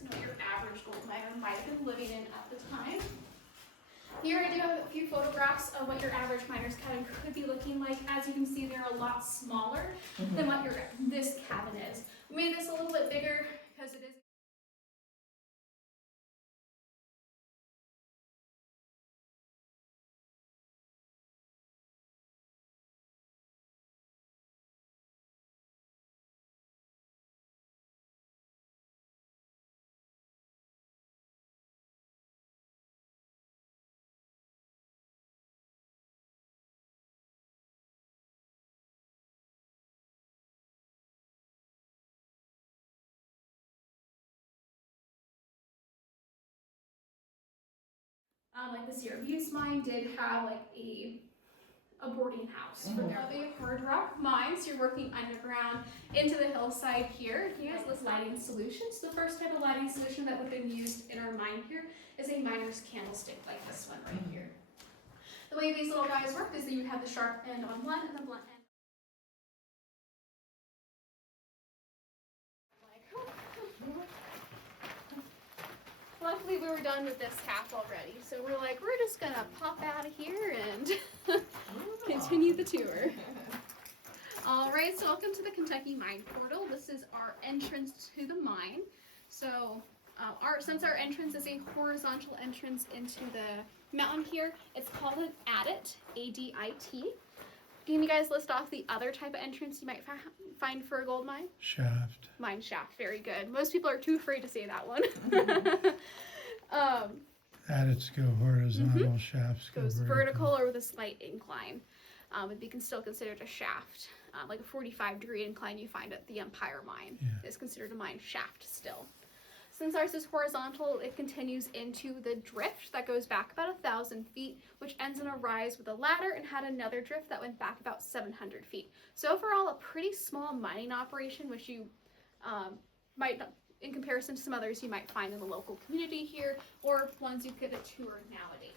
comparison to what your average gold miner might have been living in at the time. Here I do have a few photographs of what your average miner's cabin could be looking like. As you can see, they're a lot smaller than what this cabin is. We made this a little bit bigger because it is. Like the Sierra Views mine did have like a boarding house for their hard rock mines. You're working underground into the hillside here. You guys list lighting solutions. The first type of lighting solution that would have been used in our mine here is a miner's candlestick like this one right here. The way these little guys work is that you have the sharp end on one and the blunt end. Luckily we were done with this half already, so we're like, we're just gonna pop out of here and continue the tour. Alright, so welcome to the Kentucky Mine Portal. This is our entrance to the mine. So since our entrance is a horizontal entrance into the mountain here, it's called an adit, A-D-I-T. Can you guys list off the other type of entrance you might find for a gold mine? Shaft. Mine shaft, very good. Most people are too afraid to say that one. Adits go horizontal, shafts go goes vertical or with a slight incline. But you can still consider it a shaft. Like a 45-degree incline you find at the Empire Mine is considered a mine shaft still. Since ours is horizontal, it continues into the drift that goes back about 1,000 feet, which ends in a rise with a ladder and had another drift that went back about 700 feet. So overall, a pretty small mining operation, which you might not, in comparison to some others you might find in the local community here, or ones you get a tour nowadays.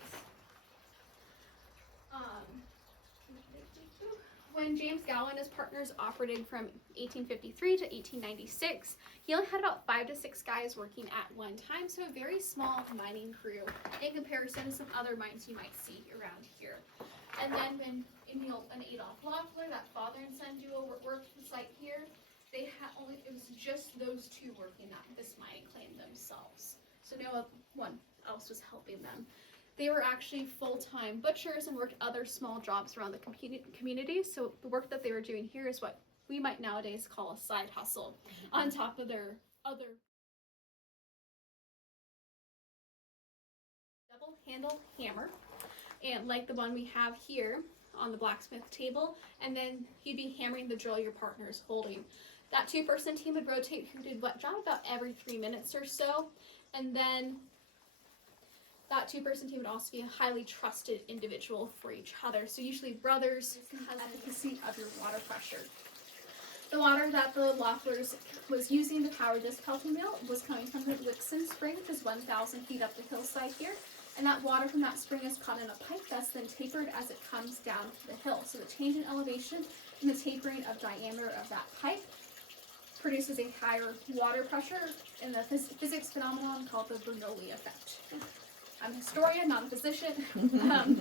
When James Gowan and his partners operated from 1853 to 1896, he only had about 5 to 6 guys working at one time, so a very small mining crew in comparison to some other mines you might see around here. And then when Emil and Adolf Loeffler, that father and son duo, worked the site here, it was just those two working at this mining claim themselves. So no one else was helping them. They were actually full-time butchers and worked other small jobs around the community. So the work that they were doing here is what we might nowadays call a side hustle on top of their other double-handled hammer, and like the one we have here on the blacksmith table, and then he'd be hammering the drill your partner's holding. That 2-person team would rotate who did what job about every 3 minutes or so, and then that 2-person team would also be a highly trusted individual for each other. So usually brothers has efficacy of your water pressure. The water that the Loefflers was using to power this pelting mill was coming from the Wixon Spring, which is 1,000 feet up the hillside here. And that water from that spring is caught in a pipe that's then tapered as it comes down the hill. So the change in elevation and the tapering of diameter of that pipe produces a higher water pressure in the physics phenomenon called the Bernoulli effect. I'm a historian, not a physician,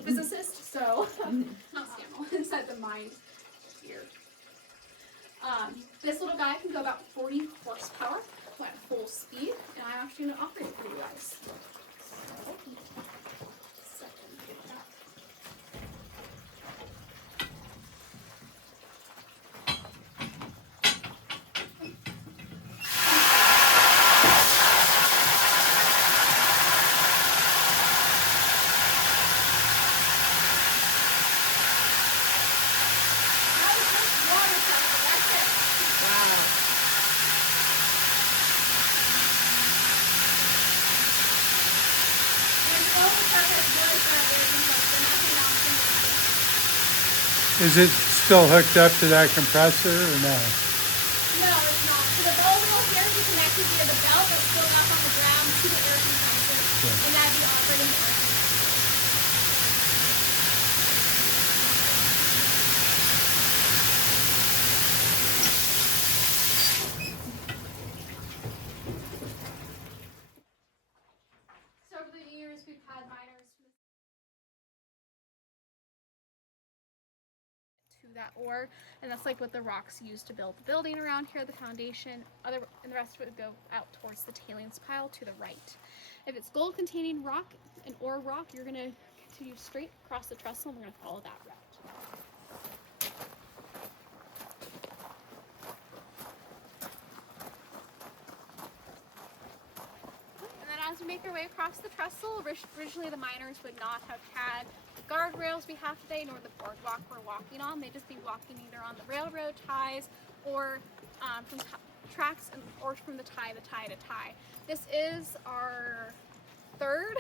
physicist, so not scandal inside the mine here. This little guy can go about 40 horsepower when at full speed, and I'm actually going to operate it for you guys. Is it still hooked up to that compressor or no? No, it's not. So the bell wheel here is connected via the belt that's still up on the ground to the air compressor, and that'd be operating the air compressor. that ore, and that's like what the rocks used to build the building around here, the foundation. And the rest of it would go out towards the tailings pile to the right. If it's gold containing rock, an ore rock, you're gonna continue straight across the trestle, and we're gonna follow that route. As we make our way across the trestle, originally the miners would not have had the guardrails we have today, nor the boardwalk we're walking on. They'd just be walking either on the railroad ties or from tracks or from the tie to tie. This is our third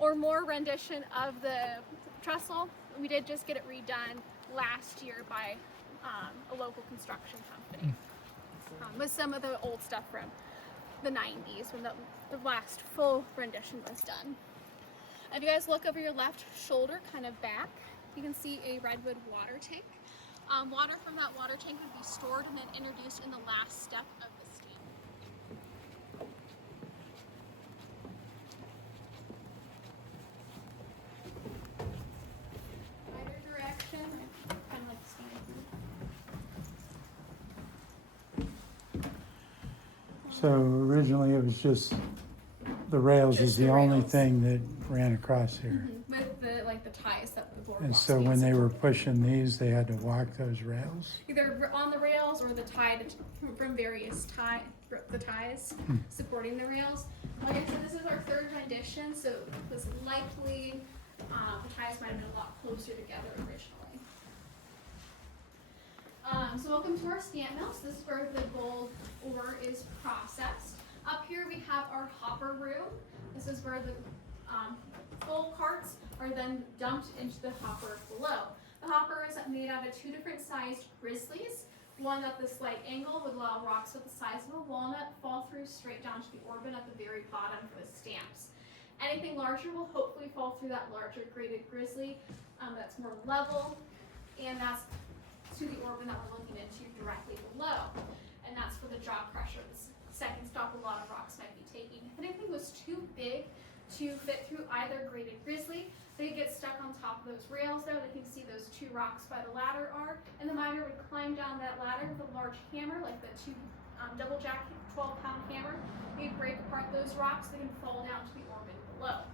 or more rendition of the trestle. We did just get it redone last year by a local construction company with some of the old stuff from the 90s when the last full rendition was done. If you guys look over your left shoulder, kind of back, you can see a redwood water tank. Water from that water tank would be stored and then introduced in the last step of the stamp. Either direction, kind of like standing. So originally it was just the rails Just is the the only rails. thing that ran across here. With the ties that the board. And so when they were pushing these, they had to walk those rails? Either on the rails or the tie from various the ties supporting the rails. Like I said, this is our third rendition, so it was likely the ties might have been a lot closer together originally. So welcome to our stamp mill. So this is where the gold ore is processed. Up here we have our hopper room. This is where the full carts are then dumped into the hopper below. The hopper is made out of two different sized grizzlies. One at the slight angle would allow rocks with the size of a walnut fall through straight down to the orbit at the very bottom for the stamps. Anything larger will hopefully fall through that larger graded grizzly that's more level, and that's to the orbit that we're looking into directly below. And that's for the jaw crusher, the second stop a lot of rocks might be taking. If anything was too big to fit through either graded grizzly, they get stuck on top of those rails there. They can see those two rocks by the ladder are, and the miner would climb down that ladder with a large hammer, like the two double jack 12-pound hammer. He'd break apart those rocks, they can fall down to the orbit below.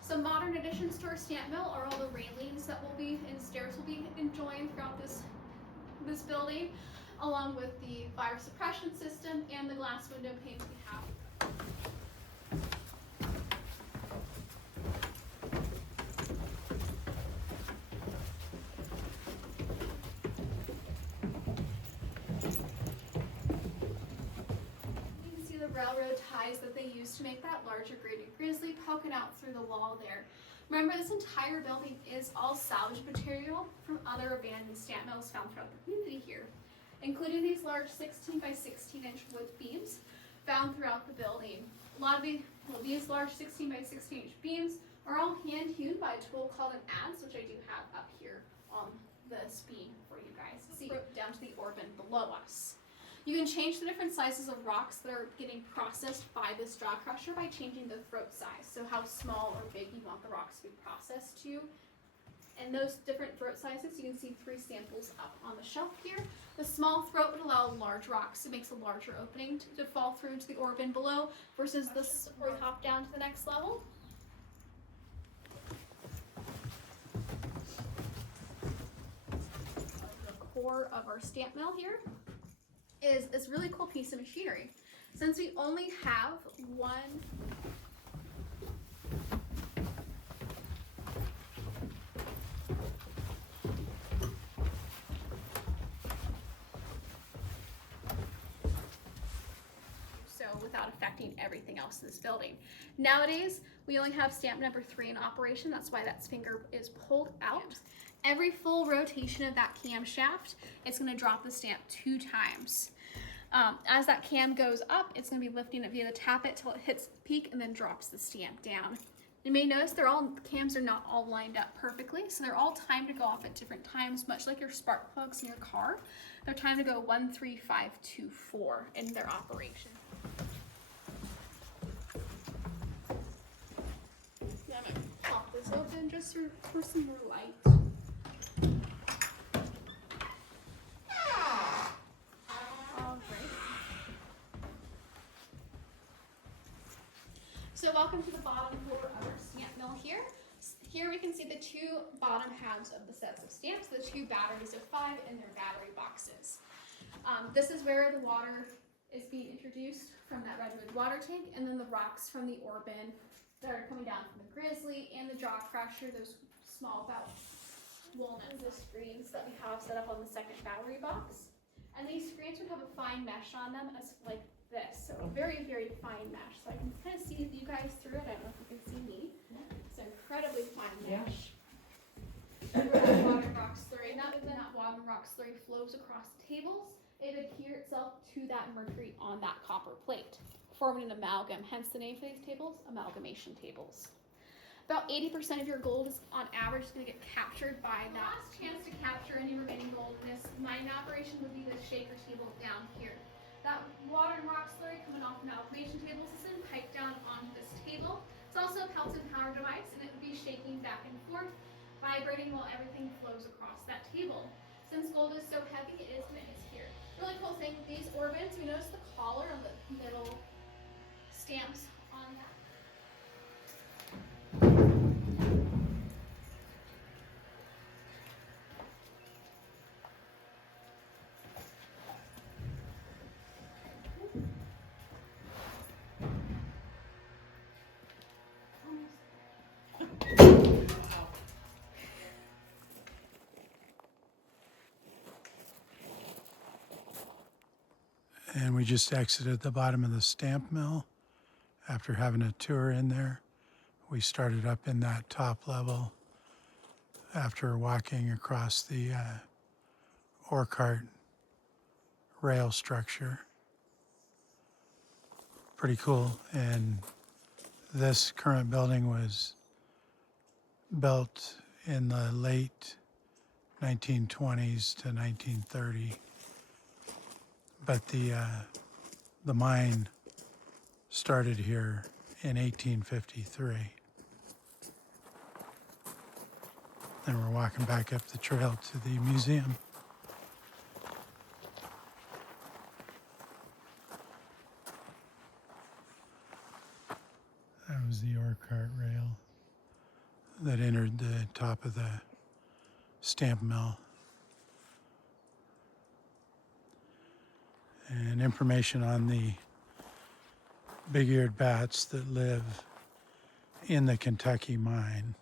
Some modern additions to our stamp mill are all the railings that will be and stairs will be enjoying throughout this building, along with the fire suppression system and the glass window panes we have. Railroad ties that they used to make that larger graded grizzly poking out through the wall there. Remember, this entire building is all salvage material from other abandoned stamp mills found throughout the community here, including these large 16 by 16 inch wood beams found throughout the building. A lot of these large 16 by 16 inch beams are all hand hewn by a tool called an adze, which I do have up here on this beam for you guys to see down to the orbit below us. You can change the different sizes of rocks that are getting processed by this jaw crusher by changing the throat size. So how small or big you want the rocks to be processed to. And those different throat sizes, you can see 3 samples up on the shelf here. The small throat would allow large rocks. It makes a larger opening to fall through into the orbit below versus this where we hop down to the next level. The core of our stamp mill here is this really cool piece of machinery. Since we only have one without affecting everything else in this building. Nowadays, we only have stamp number 3 in operation. That's why that finger is pulled out. Every full rotation of that camshaft, it's going to drop the stamp 2 times. As that cam goes up, it's going to be lifting it via the tap it till it hits the peak and then drops the stamp down. You may notice cams are not all lined up perfectly, so they're all timed to go off at different times, much like your spark plugs in your car. They're timed to go 1, 3, 5, 2, 4 in their operation. I'm going to pop this open just for some more light. welcome to the bottom floor of our stamp mill here. Here we can see the two bottom halves of the sets of stamps, the two batteries of 5 and their battery boxes. This is where the water is being introduced from that redwood water tank, and then the rocks from the ore bin that are coming down from the grizzly and the jaw crusher, those small about walnuts, the screens that we have set up on the second battery box. And these screens would have a fine mesh on them as like this, so a very, very fine mesh. So I can kind of see you guys through it. I don't know if you can see me. It's an incredibly fine mesh. Where that water rock slurry, that water rock slurry flows across the tables, it adheres itself to that mercury on that copper plate, forming an amalgam, hence the name for these tables, amalgamation tables. About 80% of your gold is, on average, is going to get captured by that. The last chance to capture any remaining gold in this mining operation would be the shaker table down here. That water and rock slurry coming off amalgamation tables is then piped down onto this table. It's also a Pelton power device, and it would be shaking back and forth, vibrating while everything flows across that table. Since gold is so heavy, it is going to adhere. Really cool thing with these ore bins, we notice the collar on the middle stamps on that. And we just exited the bottom of the stamp mill after having a tour in there. We started up in that top level after walking across the ore cart rail structure. Pretty cool. And this current building was built in the late 1920s to 1930. But the mine started here in 1853. And we're walking back up the trail to the museum. That was the ore cart rail that entered the top of the stamp mill. And information on the big-eared bats that live in the Kentucky mine.